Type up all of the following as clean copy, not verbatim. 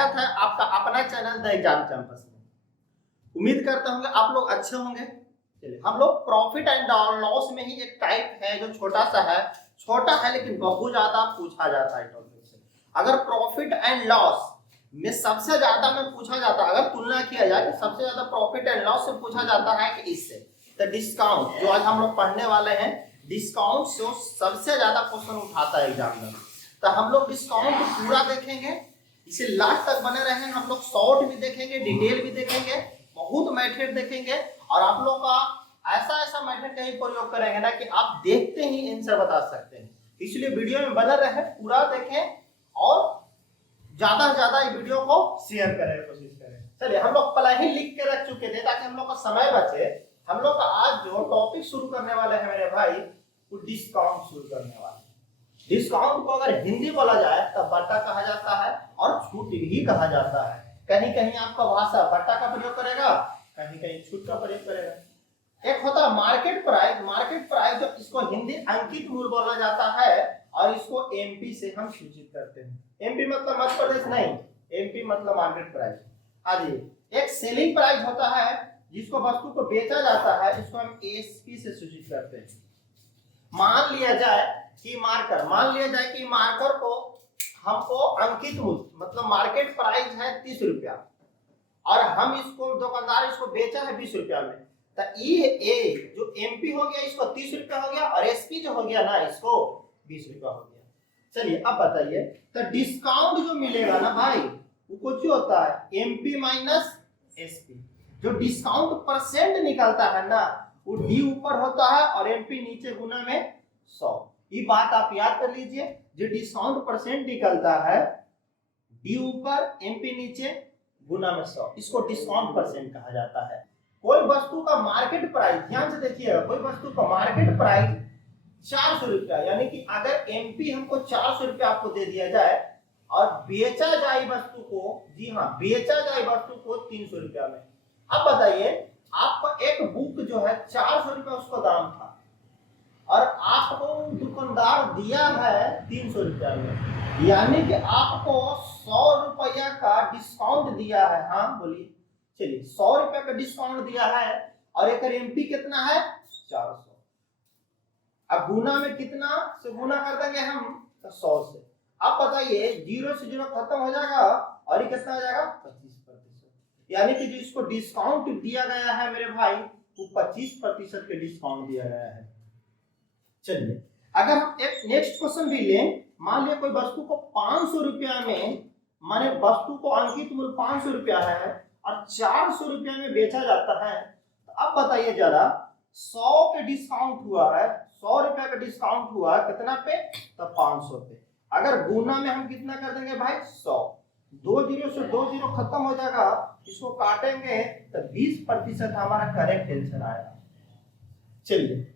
स्वागत है आपका अपना चैनल द एग्जाम कैंपस में। उम्मीद करता हूँ आप लोग अच्छे होंगे। चलिए हम लोग प्रॉफिट एंड लॉस में ही एक टाइप है जो छोटा सा है, छोटा है लेकिन बहुत ज्यादा पूछा जाता है टॉपिक से। अगर प्रॉफिट एंड लॉस में सबसे ज्यादा में पूछा जाता है, अगर तुलना किया जाए तो सबसे ज्यादा प्रॉफिट एंड लॉस से पूछा जाता है कि इससे तो डिस्काउंट, जो आज हम लोग पढ़ने वाले हैं, डिस्काउंट से सबसे ज्यादा क्वेश्चन उठाता है एग्जाम में। तो हम लोग डिस्काउंट को पूरा देखेंगे, इसे लास्ट तक बने रहे। हम लोग शॉर्ट भी देखेंगे, डिटेल भी देखेंगे, बहुत मेथड देखेंगे और आप लोग का ऐसा मेथड का ही प्रयोग करेंगे ना कि आप देखते ही आंसर बता सकते हैं। इसलिए वीडियो में बने रहे, पूरा देखें और ज्यादा से ज्यादा इस वीडियो को शेयर करें, कोशिश करें। चलिए हम लोग पहले ही लिख के रख चुके थे ताकि हम लोग का समय बचे। हम लोग का आज जो टॉपिक शुरू करने वाले हैं मेरे भाई, वो डिस्काउंट शुरू करने वाले। डिस्काउंट को अगर हिंदी बोला जाए तब बट्टा कहा जाता है और छूट भी कहा जाता है। कहीं कहीं आपका भाषा बट्टा का प्रयोग करेगा, कहीं कहीं छूट का प्रयोग करेगा। एक होता है मार्केट प्राइस। मार्केट प्राइस जो इसको हिंदी अंकित मूल्य बोला जाता है और इसको एमपी से हम सूचित करते हैं। एमपी मतलब मध्य प्रदेश नहीं, एमपी मतलब मार्केट प्राइस। आगे एक सेलिंग प्राइस होता है जिसको वस्तु को बेचा जाता है, इसको हम एसपी से सूचित करते हैं। मान लिया जाए कि मार्कर को हमको अंकित मूल्य मतलब मार्केट प्राइस है 30 रुपया और हम इसको दुकानदार इसको बेचा है 20 रुपया में, तो ये जो एमपी हो गया इसको 30 रुपया हो गया और एसपी जो हो गया ना इसको 20 रुपया हो गया। चलिए अब बताइए, तो डिस्काउंट जो मिलेगा ना भाई वो कुछ होता है एमपी माइनस एसपी। जो डिस्काउंट परसेंट निकलता है ना वो डी ऊपर होता है और एमपी नीचे गुना में 100। ये बात आप याद कर लीजिए, जो डिस्काउंट परसेंट निकलता है डी ऊपर एमपी नीचे गुना में 100, इसको डिस्काउंट परसेंट कहा जाता है। कोई वस्तु का मार्केट प्राइस, ध्यान से देखिएगा, कोई वस्तु का मार्केट प्राइस 400 रुपया, यानी कि अगर एमपी हमको 400 रुपया आपको दे दिया जाए और बेचा जाए वस्तु को, जी हाँ बेचा जाए वस्तु को 300 रुपया में। अब बताइए आपको एक बुक जो है 400 रुपया उसका दाम था और आपको दुकानदार दिया है 300 रुपया में, यानी कि आपको 100 रुपया का डिस्काउंट दिया है। हाँ बोलिए, चलिए 100 रुपया का डिस्काउंट दिया है और एक एमपी कितना है 400। अब गुना में कितना से गुना कर देंगे हम, तो 100 से। अब बताइए 0 से 0 खत्म हो जाएगा और ये कितना हो जाएगा 25%, यानी कि जो इसको डिस्काउंट दिया गया है मेरे भाई वो 25% के डिस्काउंट दिया गया है। चलिए अगर हम एक नेक्स्ट क्वेश्चन भी लें, मान लिया कोई वस्तु को 500 रुपया में, माने वस्तु को अंकित मूल्य 500 रुपया है और 400 रुपया में बेचा जाता है, तो अब बताइए जरा 100 के डिस्काउंट हुआ है, 100 रुपया का डिस्काउंट हुआ है कितना पे, तो 500 पे। अगर गुना में हम कितना कर देंगे भाई 100, 2 जीरो से 2 जीरो खत्म हो जाएगा, इसको काटेंगे तो 20% हमारा करेक्ट आंसर आएगा। चलिए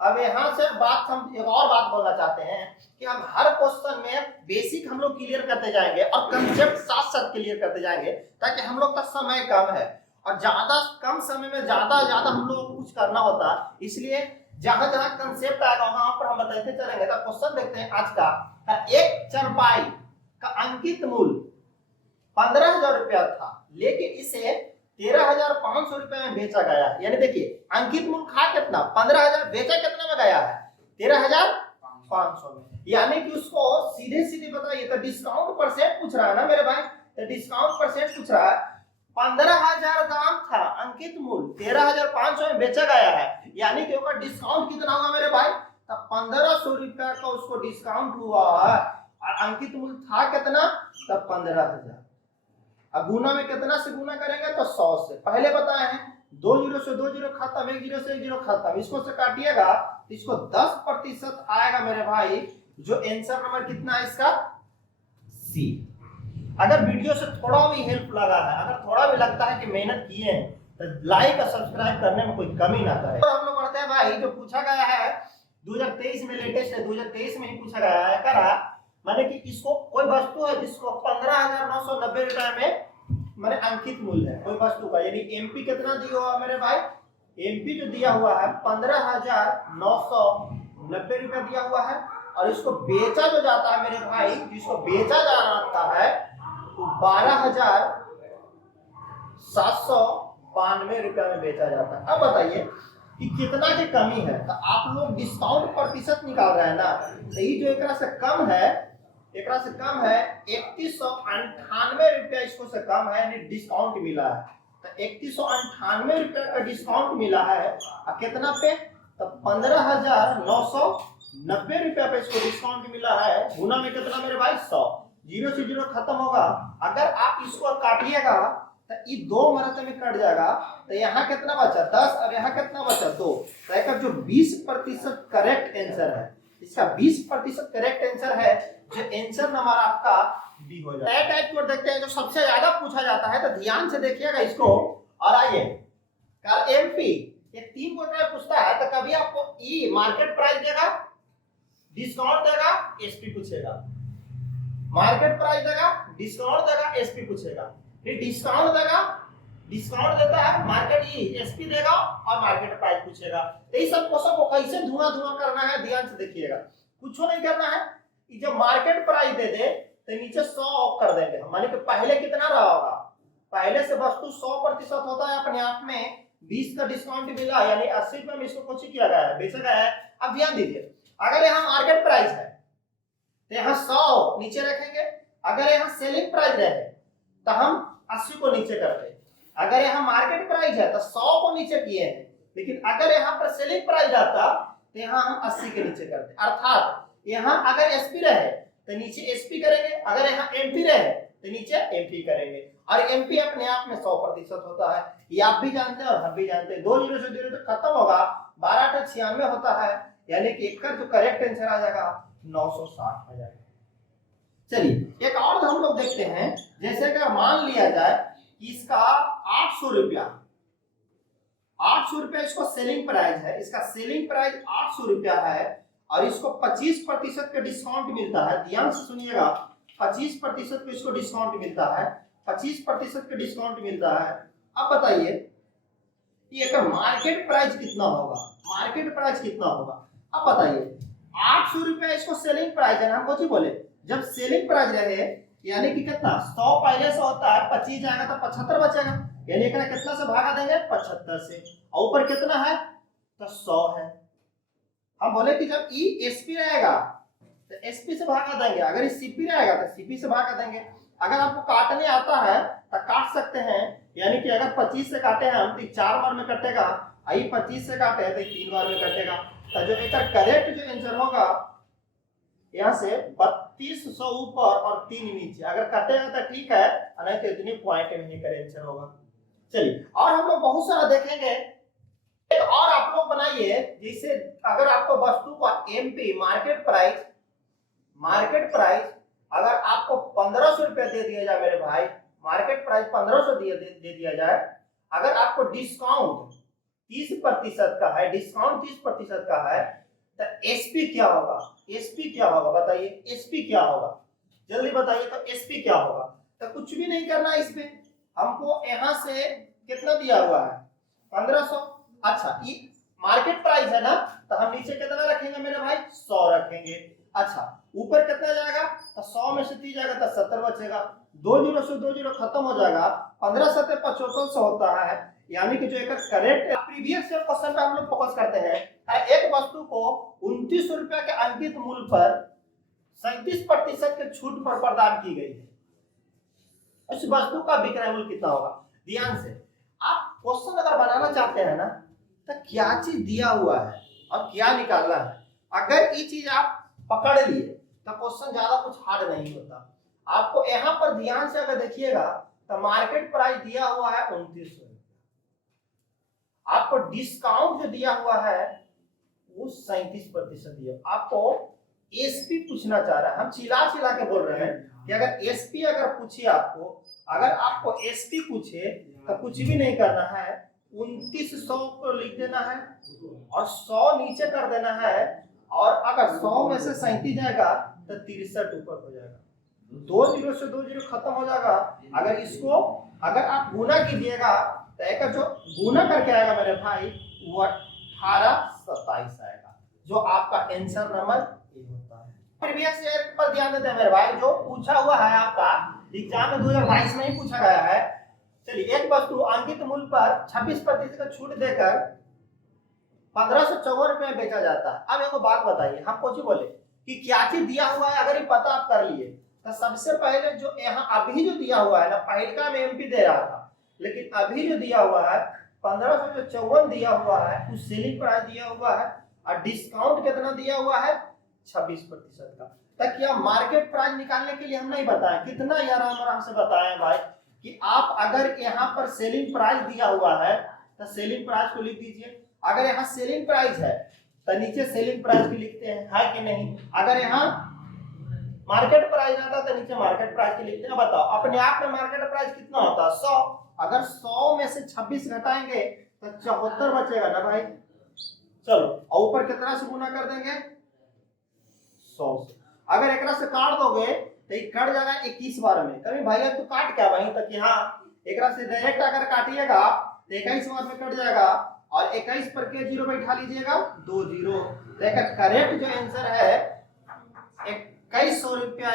अब यहाँ से बात हम एक और बात बोलना चाहते हैं कि हम हर क्वेश्चन में बेसिक हम लोग क्लियर करते जाएंगे और कंसेप्ट साथ साथ क्लियर करते जाएंगे, ताकि हम लोग का समय कम है और ज्यादा कम समय में ज्यादा हम लोग को कुछ करना होता है। इसलिए जहां जहां कंसेप्ट आएगा वहां पर हम बताते चलेंगे। तो क्वेश्चन देखते हैं आज का। एक चारपाई का अंकित मूल्य 15,000 रुपया था, लेकिन इसे 13,500 रुपए में बेचा गया है। यानी देखिए अंकित मूल्य था कितना 15,000, बेचा कितना में गया है 13,500 में, यानी कि उसको सीधे सीधे बताइए। तो डिस्काउंट परसेंट पूछ रहा है ना मेरे भाई, तो डिस्काउंट परसेंट पूछ रहा है। 15,000 दाम था, अंकित मूल्य 13,500 में बेचा गया है, यानी कि उसका डिस्काउंट कितना होगा मेरे भाई, तो 1,500 रुपया का उसको डिस्काउंट हुआ है और अंकित मूल्य था कितना, तो 15,000। अब गुना में कितना से गुना करेंगे, तो 100 से। पहले बताए हैं 2 जीरो से 2 जीरो खत्म, 1 जीरो से 1 जीरो खत्म, इसको से काटिएगा तो इसको 10% आएगा मेरे भाई। जो आंसर नंबर कितना है इसका, सी। अगर वीडियो से थोड़ा भी हेल्प लगा है, अगर थोड़ा भी लगता है कि मेहनत किए हैं, तो लाइक और सब्सक्राइब करने में कोई कमी ना करे। तो हम लोग पढ़ते हैं भाई, जो पूछा गया है 2023 में, लेटेस्ट है 2023 में ही पूछा गया है। करा माने कि इसको कोई वस्तु है जिसको 15,990 रुपए में माने अंकित मूल्य है कोई वस्तु का, यानी एमपी कितना दिया हुआ मेरे भाई, एमपी जो दिया हुआ है 15,990 रुपया दिया हुआ है और इसको बेचा जो जाता है मेरे भाई, जिसको बेचा जाता है वो 12,792 रुपया में बेचा जाता है। अब बताइए कि कितना की कमी है, तो आप लोग डिस्काउंट प्रतिशत निकाल रहे हैं ना, तो ये जो एकरा से कम है 3198 रुपया इसको से कम है, यानी डिस्काउंट मिला है। तो 3198 रुपया का डिस्काउंट मिला है और कितना पे, तो 15,990 रुपया पे इसको डिस्काउंट मिला है। गुना में कितना मेरे भाई 100, जीरो से जीरो खत्म होगा। अगर आप इसको काटिएगा तो ये 2 मरते में कट जाएगा, तो यहाँ कितना बचा 10 और यहाँ कितना बचा 2। तो इसका जो 20% करेक्ट आंसर है, इसका 20% करेक्ट आंसर है, जो आंसर नंबर आपका बी हो जाएगा। नया टाइप को देखते हैं जो सबसे ज्यादा पूछा जाता है, तो ध्यान से देखिएगा इसको। और आइए कल एमपी ये 3 क्वेश्चन पूछता है, तो कभी आपको ई मार्केट प्राइस देगा, डिस्काउंट देगा, एसपी पूछेगा। मार्केट प्राइस देगा, डिस्काउंट देगा, एसपी पूछेगा। फिर डिस्काउंट देगा, डिस्काउंट देता है मार्केट ई, एसपी देगा और मार्केट प्राइस पूछेगा। तो ये सब क्वेश्चन को कैसे धुआं करना है, ध्यान से देखिएगा। कुछ नहीं करना है, जब मार्केट प्राइस दे दे तो नीचे 100 कर देंगे हम, माने कि पहले कितना रहा होगा, पहले से वस्तु 100% होता है अपने आप में, 20 का डिस्काउंट मिला यानी 80 रुपए में इसको कुछ किया गया है, बेचा गया है। अब ध्यान दीजिए, अगर यहाँ मार्केट प्राइस है तो यहाँ 100 नीचे रखेंगे, अगर यहाँ सेलिंग प्राइस रहे तो हम 80 को नीचे करते, अगर यहाँ मार्केट प्राइस है तो 100 को नीचे किए हैं, लेकिन अगर यहाँ पर सेलिंग प्राइस आता तो यहाँ हम 80 के नीचे करते। अर्थात यहाँ अगर एसपी रहे तो नीचे एसपी करेंगे, अगर यहाँ एमपी रहे तो नीचे एमपी करेंगे। और एमपी अपने आप में 100% होता है, ये आप भी जानते हैं और हम भी जानते हैं। 2 जीरो से 0 तो खत्म होगा, 12 96 होता है, यानी कि इसका जो करेक्ट आंसर आ जाएगा 960 आ जाएगा। चलिए एक और हम लोग देखते हैं, जैसे कि मान लिया जाए कि इसका 800 रुपया इसको सेलिंग प्राइस है, इसका सेलिंग प्राइस 800 रुपया है और इसको 25% का डिस्काउंट मिलता है। ध्यान से सुनिएगा, 25% को इसको डिस्काउंट मिलता है, 25% का डिस्काउंट मिलता है। अब बताइए ये का मार्केट प्राइस कितना होगा, मार्केट प्राइस कितना होगा। अब बताइए 800 रुपया इसको सेलिंग प्राइस है ना, हम कुछ बोले जब सेलिंग प्राइस रहे यानी कि कितना 100 पहले से होता है, 25 जाएगा तो 75 बचेगा, यानी एकरा कितना से भागा देंगे 75 से, और ऊपर कितना है तो 100 है। हम बोले कि जब ई एसपी रहेगा तो एसपी से भागा देंगे, अगर ये सीपी रहेगा तो सीपी से भागा देंगे। अगर आपको काटने आता है तो काट सकते हैं, यानी कि अगर 25 से काटे हैं हम तो 4 बार में कटेगा, आई 25 से काटे हैं तो 3 बार में कटेगा। तो जो इसका करेक्ट जो आंसर होगा यहाँ से 3200 ऊपर और 3 नीचे, अगर कटेगा तो ठीक है, नहीं तो इतने पॉइंट में ही करेक्ट आंसर होगा। चलिए और हम लोग बहुत सारा देखेंगे, एक और आप लोग बनाइए, जिससे अगर आपको वस्तु का एमपी मार्केट प्राइस अगर आपको 1500 रुपया दे दिया जाए मेरे भाई, मार्केट प्राइस 1500 दे दिया जाए, अगर आपको डिस्काउंट 30% का है, डिस्काउंट 30% का है, तो एसपी क्या होगा, एसपी क्या होगा बताइए, एसपी क्या होगा जल्दी बताइए। तो एसपी क्या होगा, तो कुछ भी नहीं करना इसमें, हमको यहाँ से कितना दिया हुआ है 1500। अच्छा ये मार्केट प्राइस है ना, तो हम नीचे कितना रखेंगे मेरे भाई 100 रखेंगे। अच्छा ऊपर कितना जाएगा तो 100 में से 30 जाएगा तो 70 बचेगा, 2 जीरो से 2 जीरो खत्म हो जाएगा, 15 7 75 होता है, यानी कि जो एक करेक्ट प्रीवियस क्वेश्चन पे हम लोग फोकस करते हैं। एक वस्तु को 29 रुपया के अंकित मूल्य पर 37% के छूट पर प्रदान की गई है, उस वस्तु का विक्रय मूल्य कितना होगा। ध्यान से आप क्वेश्चन अगर बनाना चाहते हैं ना, तो क्या चीज दिया हुआ है और क्या निकालना है, अगर ये चीज आप पकड़ लिए तो क्वेश्चन ज्यादा कुछ हार्ड नहीं होता। आपको यहाँ पर ध्यान से अगर देखिएगा तो मार्केट प्राइस दिया हुआ है 29 रुपया, आपको डिस्काउंट जो दिया हुआ है वो 37% दिया। आपको एसपी पूछना चाह रहा है, हम चिल्ला के बोल रहे हैं कि अगर एसपी अगर पूछे आपको, अगर आपको एसपी पूछे तो कुछ भी नहीं करना है, 2900 को लिख देना है और 100 नीचे कर देना है, और अगर 100 में से 37 जाएगा तो 63 ऊपर हो जाएगा, 2 जीरो से 2 जीरो खत्म हो जाएगा। अगर इसको अगर आप गुना कीजिएगा तो एक जो गुना करके आएगा मेरे भाई वो 1827 आएगा, जो आपका आंसर नंबर ए होता है। प्रीवियस ईयर पर ध्यान देते हैं मेरे भाई, जो पूछा हुआ है आपका एग्जाम में 2022 में ही पूछा गया है। चलिए, एक वस्तु अंकित मूल्य पर 26% का छूट देकर 1554 रुपए में बेचा जाता है। अब एक बात बताइए, हम कुछ बोले कि क्या चीज दिया हुआ है, अगर ये पता आप कर लिए तो सबसे पहले जो यहाँ अभी जो दिया हुआ है ना, पहले में एमपी दे रहा था, लेकिन अभी जो दिया हुआ है 1554 दिया हुआ है, उस सेलिंग प्राइस दिया हुआ है और डिस्काउंट कितना दिया हुआ है 26% का। तक क्या मार्केट प्राइस निकालने के लिए हम नहीं बताएं, कितना यार आराम से बताएं भाई कि आप अगर यहाँ पर सेलिंग प्राइस दिया हुआ है तो सेलिंग प्राइस को लिख दीजिए। अगर यहाँ सेलिंग प्राइस है तो नीचे सेलिंग प्राइस भी लिखते हैं, है कि नहीं। अगर यहाँ मार्केट प्राइस आता तो नीचे मार्केट प्राइस की लिखते हैं। बताओ अपने आप में मार्केट प्राइस कितना होता है 100, अगर 100 में से 26 घटाएंगे तो 74 बचेगा ना भाई। चलो, और ऊपर कितना से गुना कर देंगे 100 से। अगर एक से काट दोगे तो ये कट जाएगा 21 बार में। कभी भैया तू काट क्या वहीं तक, यहाँ एक से डायरेक्ट अगर काटिएगा तो 21 बार में कट जाएगा और 21 पर के जीरो बैठा लीजिएगा 2 जीरो। करेक्ट जो आंसर है 2100 रुपया